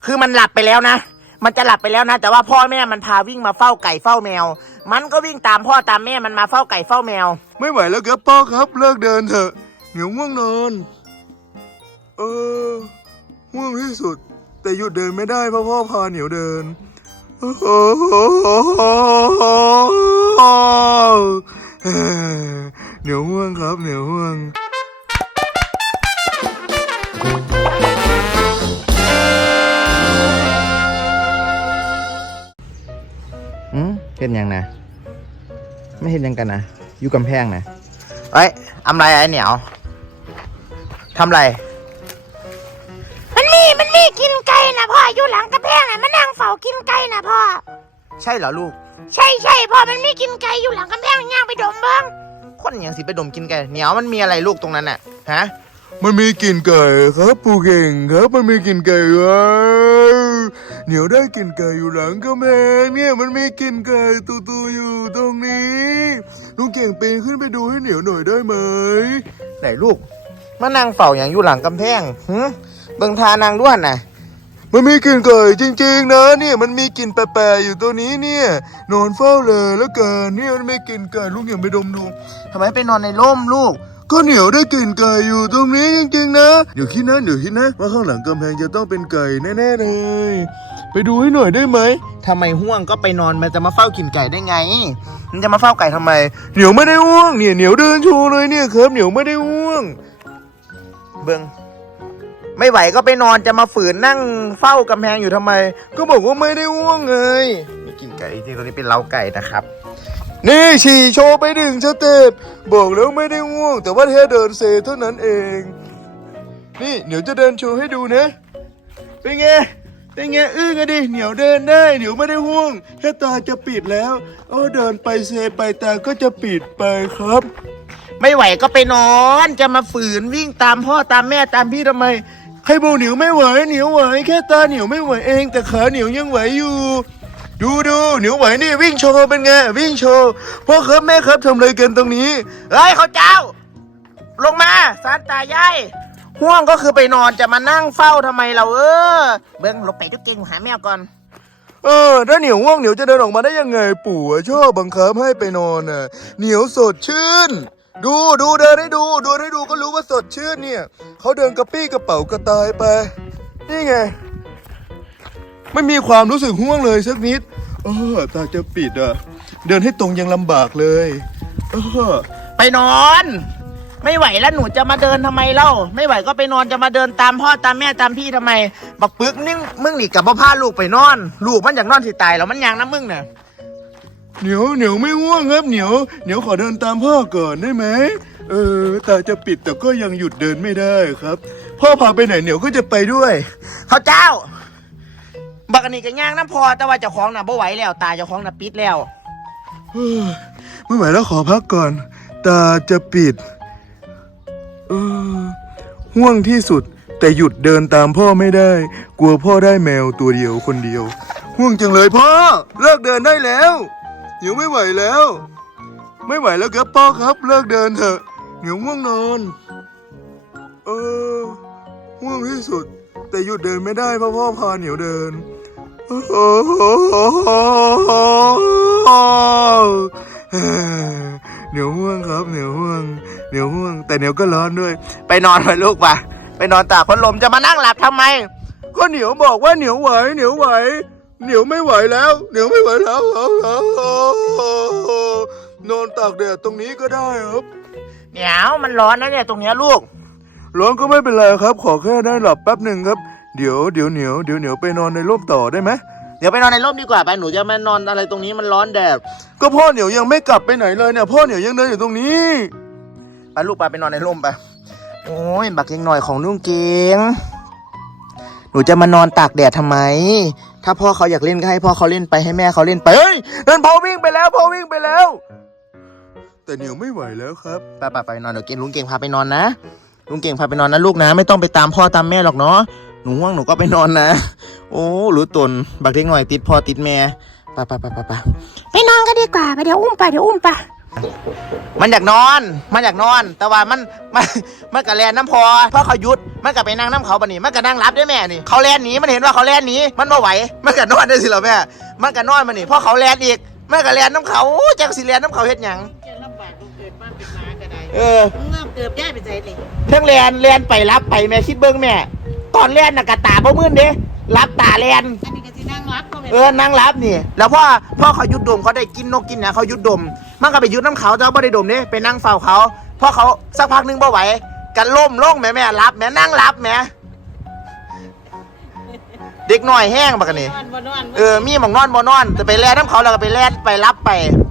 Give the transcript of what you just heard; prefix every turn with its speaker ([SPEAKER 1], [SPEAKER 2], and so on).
[SPEAKER 1] คือมันหลับไปแล้วนะมันจะหลับไปแล้วนะแต่ว่าพ่อแม่มันพาวิ่งมาเฝ้าไก่เฝ้าแมวมันก็วิ่งตามพ่อตามแม่มันมาเฝ้าไก่เฝ้าแมว
[SPEAKER 2] ไม่ไหวแล้วครับพ่อครับเลิกเดินเถอะเหนียวง่วงนอนง่วงที่สุดแต่หยุดเดินไม่ได้เพราะพ่อพาเหนียวเดินเหนียวง่วงครับเหนียวง่วง
[SPEAKER 1] เห็นยังนะไม่เห็นยังกันนะอยู่กำแพงนะเอ้ยทำไรไอ้เหนียวทำไร
[SPEAKER 3] มันมีกินไก่นะพ่ออยู่หลังกระแพงน่ะมันนั่งเฝ้ากินไก่นะพ่อ
[SPEAKER 1] ใช่เหรอลูก
[SPEAKER 3] ใช่พ่อมันมีกินไก่อยู่หลังกระแพงย่างไปดมเบิ้ง
[SPEAKER 1] คนอย่างสิไปดมกินไก่เหนียวมันมีอะไรลูกตรงนั้นน่ะฮะ
[SPEAKER 2] มันมีกลิ่นไก่ครับปูเก่งครับมันมีกลิ่นไก่เหนียวได้กลิ่นไก่อยู่หลังกำแพงเนี่ยมันมีกลิ่นไก่ตูอยู่ตรงนี้ลุงเก่งปีนขึ้นไปดูให้เหนียวหน่อยได้ไหม
[SPEAKER 1] ไหนลูกมานั่งเฝ้าอย่างอยู่หลังกำแพงเบิ่งทานางด้วนน่ะ
[SPEAKER 2] มันมีกลิ่นไก่จริงๆนะเนี่ยมันมีกลิ่นแปลกๆอยู่ตัวนี้เนี่ยนอนเฝ้าเลยแล้วกันเนี่ยมันมีกลิ่นไก่ลุงเก่งไปดมดู
[SPEAKER 1] ทำไมไปนอนในร่มลูก
[SPEAKER 2] ก็เหนียวได้กลิ่นไก่อยู่ตรงนี้จริงๆนะเดี๋ยวคิดนะว่าข้างหลังกำแพงจะต้องเป็นไก่แน่ๆเลยไปดูให้หน่อยได้ไหม
[SPEAKER 1] ทำไมห่วงก็ไปนอนมันจะมาเฝ้ากินไก่ได้ไงมันจะมาเฝ้าไก่ทำไม
[SPEAKER 2] เหนียวไม่ได้ห่วงเนี่ยเหนียวเดินโชว์เลยเนี่ยครับเหนียวไม่ได้ห่วง
[SPEAKER 1] เบิ่งไม่ไหวก็ไปนอนจะมาฝืนนั่งเฝ้ากำแพงอยู่ทำไม
[SPEAKER 2] ก็บอกว่าไม่ได้ห่วงไง
[SPEAKER 1] มีกินไก่ที่ตรงนี้เป็นเล้าไก่นะครับ
[SPEAKER 2] นี่ฉี่โชว์ไป1 สเต็ปบอกแล้วไม่ได้ง่วงแต่ว่าแค่เดินเซเท่านั้นเองนี่เหนียวจะเดินโชว์ให้ดูนะเป็นไงอึ้งอะดิเหนียวเดินได้เหนียวไม่ได้ห่วงแค่ตาจะปิดแล้วเดินไปเซไปตาก็จะปิดไปครับ
[SPEAKER 1] ไม่ไหวก็ไปนอนจะมาฝืนวิ่งตามพ่อตามแม่ตามพี่ทำไม
[SPEAKER 2] ใครบอกเหนียวไม่ไหวเหนียวไหวแค่ตาเหนียวไม่ไหวเองแต่ขาเหนียวยังไหวอยู่ดูเหนียวไหวนี่วิ่งโชว์เป็นไงวิ่งโชว์พ่อครับแม่ครับทำอะไรกันตรงนี้
[SPEAKER 1] เฮ้ยเขาเจ้าลงมาสารตายายห่วงก็คือไปนอนจะมานั่งเฝ้าทำไมเราเบิ้งลงไปทุกเก่งหาแมวก่อน
[SPEAKER 2] ถ้าเหนียวง่วงเหนียวจะเดินออกมาได้ยังไงปู่ชอบบังคับให้ไปนอนน่ะเหนียวสดชื่นดูเดินให้ดูก็รู้ว่าสดชื่นเนี่ยเขาเดินกระปี้กระเป๋ากระต่ายไปนี่ไงไม่มีความรู้สึกห่วงเลยสักนิดตาจะปิดเดินให้ตรงยังลำบากเลย
[SPEAKER 1] ไปนอนไม่ไหวแล้วหนูจะมาเดินทำไมเล่าไม่ไหวก็ไปนอนจะมาเดินตามพ่อตามแม่ตามพี่ทำไมบักปึกนี่มึงหนีกับพ่อพาลูกไปนอนลูกมันอยากนอนสิตายแล้วมันยังนะมึงเนี่ย
[SPEAKER 2] เหนียวไม่ง่วงครับเหนียวขอเดินตามพ่อก่อนได้ไหมตาจะปิดแต่ก็ยังหยุดเดินไม่ได้ครับพ่อพาไปไหนเหนียวก็จะไปด้วย
[SPEAKER 1] เขาเจ้าบักอันนี้ก็ย่างน้ำพอแต่ว่าเจ้าของน่ะบ่ไหวแล้วตาเจ้าของน่ะปิดแล้ว
[SPEAKER 2] ไม่ไหวแล้วขอพักก่อนตาจะปิดห่วงที่สุดแต่หยุดเดินตามพ่อไม่ได้กลัวพ่อได้แมวตัวเดียวคนเดียวห่วงจังเลยพ่อเลิกเดินได้แล้วเหนียวไม่ไหวแล้วครับพ่อครับเลิกเดินเถอะเหนียวง่วงนอนห่วงที่สุดแต่หยุดเดินไม่ได้เพราะพ่อพาเหนียวเดินเหนียวห่วงครับเหนียวห่วงแต่เหนียวก็ร้อนด้วย
[SPEAKER 1] ไปนอนไปลูกไปนอนตากพัดลมจะมานั่งหลับทำไม
[SPEAKER 2] ก็เหนียวบอกว่าเหนียวไหวเหนียวไม่ไหวแล้วนอนตากแดดตรงนี้ก็ได้ครับ
[SPEAKER 1] เหนียวมันร้อนนะเนี่ยตรงเนี้ยลูก
[SPEAKER 2] ร้อนก็ไม่เป็นไรครับขอแค่ได้หลับแป๊บหนึ่งครับเดี๋ยวเหนียวไปนอนในร่มต่อได้ไหม
[SPEAKER 1] เดี๋ยวไปนอนในร่มดีกว่าไปหนูจะมานอนอะไรตรงนี้มันร้อนแดด
[SPEAKER 2] ก็พ่อเหนียวยังไม่กลับไปไหนเลยเนี่ยพ่อเหนียวยังเดินอยู่ตรงนี้
[SPEAKER 1] ไปลูกไปนอนในร่มไปโอ้ยบักเก่งหน่อยของนุ่งเก่งหนูจะมานอนตากแดดทำไมถ้าพ่อเขาอยากเล่นก็ให้พ่อเขาเล่นไปให้แม่เขาเล่นไปเฮ้ยนั่นพ่อวิ่งไปแล้ว
[SPEAKER 2] แต่เหนียวไม่ไหวแล้วครับ
[SPEAKER 1] ไปนอนเดี๋ยวลุงเก่งพาไปนอนนะลุงเก่งพาไปนอนนะลูกนะไม่ต้องไปตามพ่อตามแม่หรอกเนาะหนูง่วงหนูก็ไปนอนนะโอ้รู้ตนบักเด็กหน่อยติดพ่อติดแม่ไป
[SPEAKER 3] นอนก็ดีกว่าไปเดี๋ยวอุ้มไป
[SPEAKER 1] มันอยากนอน แต่ว่ามันก็แลนน้ำพอเพราะเขาหยุดมันก็ไปนั่งน้ำเขาปะนี่มันก็นั่งรับได้แม่นี่เขาแลนหนีมันเห็นว่าเขาแลนหนีมันไม่ไหวมันก็นอนได้สิเหรอแม่มันก็นอนมานี่เพราะเขาแลนอีกมันก็แลนน้ำเขาจังสิแลนน้ำเขาเฮ็ดหยัง
[SPEAKER 4] จะลำบากลูกเกิดมาเป็นหมาก็ได้
[SPEAKER 1] มึง
[SPEAKER 4] เงือบเกือบย้ายไปใจนี่
[SPEAKER 1] เทั้งแลนไปรับไปแม่คิดเบิ้งแม่ตอนแลนน่ะกะตาบ่มื่นเด้รับตาแลน
[SPEAKER 4] อันนี้ก็สินั่งรับก็ไม่
[SPEAKER 1] นั่งรับนี่แล้วพ่อเขาหยุดดมเขาได้กินนกกินเนี่ยเขาหยุดดมมันก็ไปหยุดน้ำเขาแต่ว่าไม่ได้ดมเนี่ยไปนั่งเฝ้าเขาพอเขาสักพักนึงบ่ไหวกันล่มลงแม่รับแม่นั่งรับแม่เด็กน้อยแห้งบักกันนี่
[SPEAKER 4] นอนบ่นอน
[SPEAKER 1] มีหมองนอนบ่นอนจะไปแล่น้ำเขาแล้วก็ไปแล่ไปรับไป